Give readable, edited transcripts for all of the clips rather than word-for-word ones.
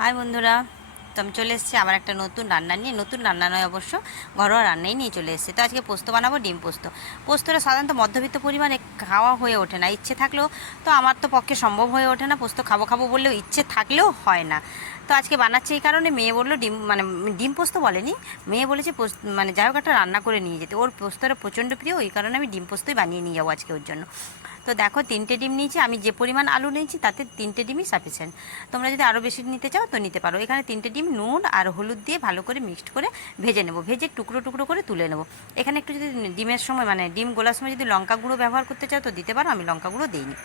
High বন্ধুরা, তো আমি চলে এসেছি আবার একটা নতুন রান্না নিয়ে। নতুন রান্না নয় অবশ্য, ঘরোয়া রান্নাই নিয়ে চলে এসেছি। তো আজকে পোস্ত বানাবো, ডিম পোস্ত। পোস্তটা সাধারণত মধ্যবিত্ত পরিমাণে খাওয়া হয়ে ওঠে না, ইচ্ছে থাকলেও। তো আমার তো পক্ষে সম্ভব হয়ে ওঠে না, পোস্ত খাবো খাবো বললেও ইচ্ছে থাকলেও হয় না। তো আজকে বানাচ্ছি এই কারণে, মেয়ে বললো ডিম ডিম পোস্ত বলেনি, মেয়ে বলেছে যাই হোক একটা রান্না করে নিয়ে যেতে। ওর পোস্তটা প্রচণ্ড প্রিয়, ওই কারণে আমি ডিম পোস্তই বানিয়ে নিয়ে যাবো আজকে ওর জন্য। তো দেখো 3টে ডিম নিয়েছি আমি, যে পরিমাণ আলু নিয়েছি তাতে 3টে ডিমই সাফিসিয়েন্ট। তোমরা যদি আরও বেশি নিতে চাও তো নিতে পারো। এখানে 3টে ডিম নুন আর হলুদ দিয়ে ভালো করে মিক্সড করে ভেজে নেবো, ভেজে টুকরো টুকরো করে তুলে নেবো। এখানে একটু যদি ডিমের সময় ডিম গোলার সময় যদি লঙ্কা গুঁড়ো ব্যবহার করতে চাও তো দিতে পারো, আমি লঙ্কা গুঁড়ো দিইনি।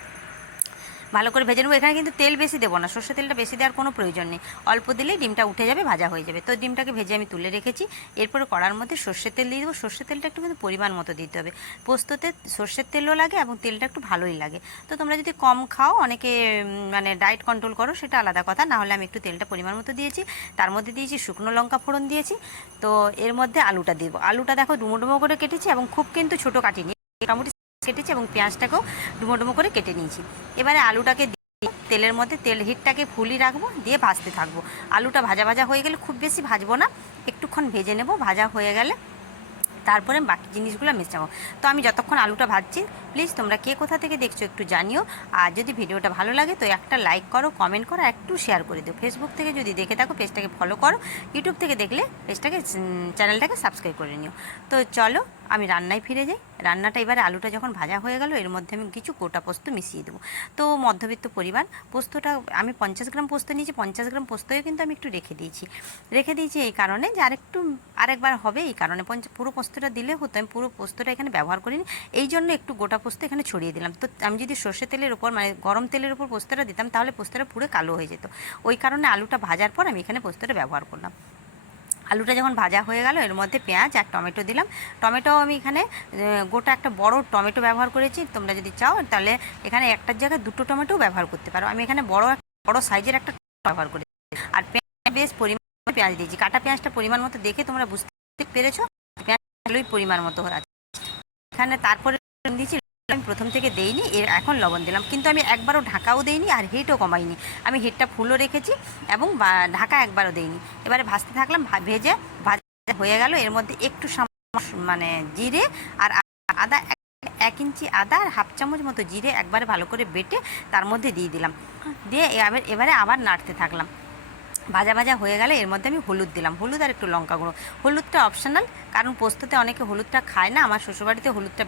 ভালো করে ভেজে নেবো। এখানে কিন্তু তেল বেশি দেবো না, সর্ষে তেলটা বেশি দেওয়ার কোনো প্রয়োজন নেই, অল্প দিলেই ডিমটা উঠে যাবে, ভাজা হয়ে যাবে। তো ডিমটাকে ভেজে আমি তুলে রেখেছি। এরপরে কড়ার মধ্যে সর্ষের তেল দিয়ে দেবো। সর্ষের তেলটা একটু কিন্তু পরিমাণ মতো দিতে হবে। পোস্ততে সর্ষের তেলও লাগে এবং তেলটা একটু ভালোই লাগে। তো তোমরা যদি কম খাও, অনেকে ডায়েট কন্ট্রোল করো, সেটা আলাদা কথা, না হলে আমি একটু তেলটা পরিমাণ মতো দিয়েছি। তার মধ্যে দিয়েছি শুকনো লঙ্কা ফোড়ন দিয়েছি। তো এর মধ্যে আলুটা দেবো। আলুটা দেখো ডুমো ডুমো করে কেটেছি এবং খুব কিন্তু ছোটো কাটিনি, মোটামুটি কেটেছি, এবং পেঁয়াজটাকেও ডুমো ডুমো করে কেটে নিয়েছি। এবারে আলুটাকে তেলের মধ্যে তেল হিটটাকে ফুলই রাখবো, দিয়ে ভাজতে থাকবো। আলুটা ভাজা ভাজা হয়ে গেলে, খুব বেশি ভাজবো না, একটুক্ষণ ভেজে নেব। ভাজা হয়ে গেলে তারপরে বাকি জিনিসগুলো মেশাবো। তো আমি যতক্ষণ আলুটা ভাজছি, প্লিজ তোমরা কে কোথা থেকে দেখছো একটু জানিও। আর যদি ভিডিওটা ভালো লাগে তো একটা লাইক করো, কমেন্ট করো, একটু শেয়ার করে দিও। ফেসবুক থেকে যদি দেখে থাকো পেজটাকে ফলো করো, ইউটিউব থেকে দেখলে চ্যানেলটাকে সাবস্ক্রাইব করে নিও। তো চলো আমি রান্নায় ফিরে যাই। রান্নাটা এবারে আলুটা যখন ভাজা হয়ে গেল, এর মধ্যে আমি কিছু গোটা পোস্ত মিশিয়ে দেবো। তো মধ্যবিত্ত পরিমাণ পোস্তটা আমি 50 গ্রাম পোস্ত নিয়েছি, 50 গ্রাম পোস্তও কিন্তু আমি একটু রেখে দিয়েছি এই কারণে যে আরেকবার হবে, এই কারণে পুরো পোস্তটা দিলে হতো, আমি পুরো পোস্তটা এখানে ব্যবহার করিনি, এই জন্য একটু গোটা পোস্ত এখানে ছড়িয়ে দিলাম। তো আমি যদি সর্ষে তেলের উপর গরম তেলের উপর পোস্তটা দিতাম তাহলে পোস্তটা পুরো কালো হয়ে যেত। ওই কারণে আলুটা ভাজার পর আমি এখানে পোস্তটা ব্যবহার করলাম। আলুটা যখন ভাজা হয়ে গেল, এর মধ্যে পেঁয়াজ আর টমেটো দিলাম। টমেটো আমি এখানে গোটা একটা বড় টমেটো ব্যবহার করেছি। তোমরা যদি চাও তাহলে এখানে একটার জায়গায় 2টো টমেটোও ব্যবহার করতে পারো। আমি এখানে বড় সাইজের একটা ব্যবহার করেছি। আর পেঁয়াজ বেশ পরিমাণ পেঁয়াজ দিয়েছি। কাটা পেঁয়াজটা পরিমাণ মতো দেখে তোমরা বুঝতে পেরেছো, পেঁয়াজ ভালোই পরিমাণ মতো আছে এখানে। তারপরে দিয়েছি, আমি প্রথম থেকে দেইনি, এখন লবণ দিলাম, কিন্তু আমি একবারও ঢাকাও দেইনি আর হিটও কমাইনি। আমি হিটটা ফুলও রেখেছি এবং ঢাকা একবারও দেইনি। এবারে ভাজতে থাকলাম, ভাজা হয়ে গেল। এর মধ্যে একটু জিরে আর আদা, 1 ইঞ্চি আদা আর হাফ চামচ মতো জিরে একবারে ভালো করে বেটে তার মধ্যে দিয়ে দিলাম। দিয়ে এবারে আবার নাড়তে থাকলাম। ভাজা ভাজা হয়ে গেলে এর মধ্যে আমি হলুদ দিলাম, হলুদ আর একটু লঙ্কা গুঁড়ো। হলুদটা অপশনাল, কারণ পোস্ততে অনেকে হলুদটা খায় না। আমার শ্বশুরবাড়িতে হলুদটা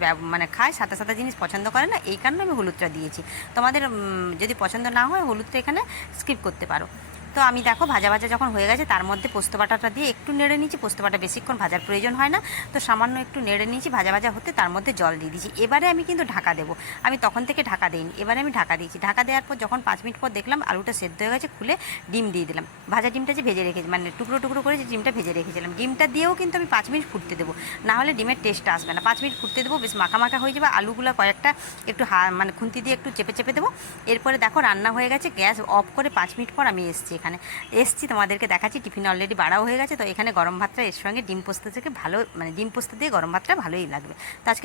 খায়, সাদা সাদা জিনিস পছন্দ করে না, এই কারণে আমি হলুদটা দিয়েছি। তোমাদের যদি পছন্দ না হয় হলুদটা এখানে স্কিপ করতে পারো। তো আমি দেখো ভাজা ভাজা যখন হয়ে গেছে, তার মধ্যে পোস্ত বাটাটা দিয়ে একটু নেড়ে নিয়েছি। পোস্ত বাটা বেশিক্ষণ ভাজার প্রয়োজন হয় না, তো সামান্য একটু নেড়ে নিয়েছি। ভাজা ভাজা হতে তার মধ্যে জল দিয়ে দিয়েছি। এবারে আমি কিন্তু ঢাকা দেবো, আমি তখন থেকে ঢাকা দিইনি, এবারে আমি ঢাকা দিয়েছি। ঢাকা দেওয়ার পর যখন 5 মিনিট পর দেখলাম আলুটা সেদ্ধ হয়ে গেছে, খুলে ডিম দিয়ে দিলাম। ভাজা ডিমটা যে ভেজে রেখেছি, টুকরো টুকরো করে যে ডিমটা ভেজে রেখেছিলাম, ডিমটা দিয়েও কিন্তু আমি 5 মিনিট ফুটতে দেবো, না হলে ডিমের টেস্টটা আসবে না। 5 মিনিট ফুটতে দেবো, বেশ মাখা মাখা হয়ে যাবে। আলুগুলো কয়েকটা একটু খুন্তি দিয়ে একটু চেপে চেপে দেবো। এরপরে দেখো রান্না হয়ে গেছে, গ্যাস অফ করে 5 মিনিট পর আমি এসছি তোমাদেরকে দেখাচ্ছি। টিফিন অলরেডি বাড়াও হয়ে গেছে। তো এখানে গরম ভাতটা এর সঙ্গে ডিম পোস্ত থেকে ডিম পোস্ত দিয়ে গরম ভাতটা ভালোই লাগবে। তো আজকে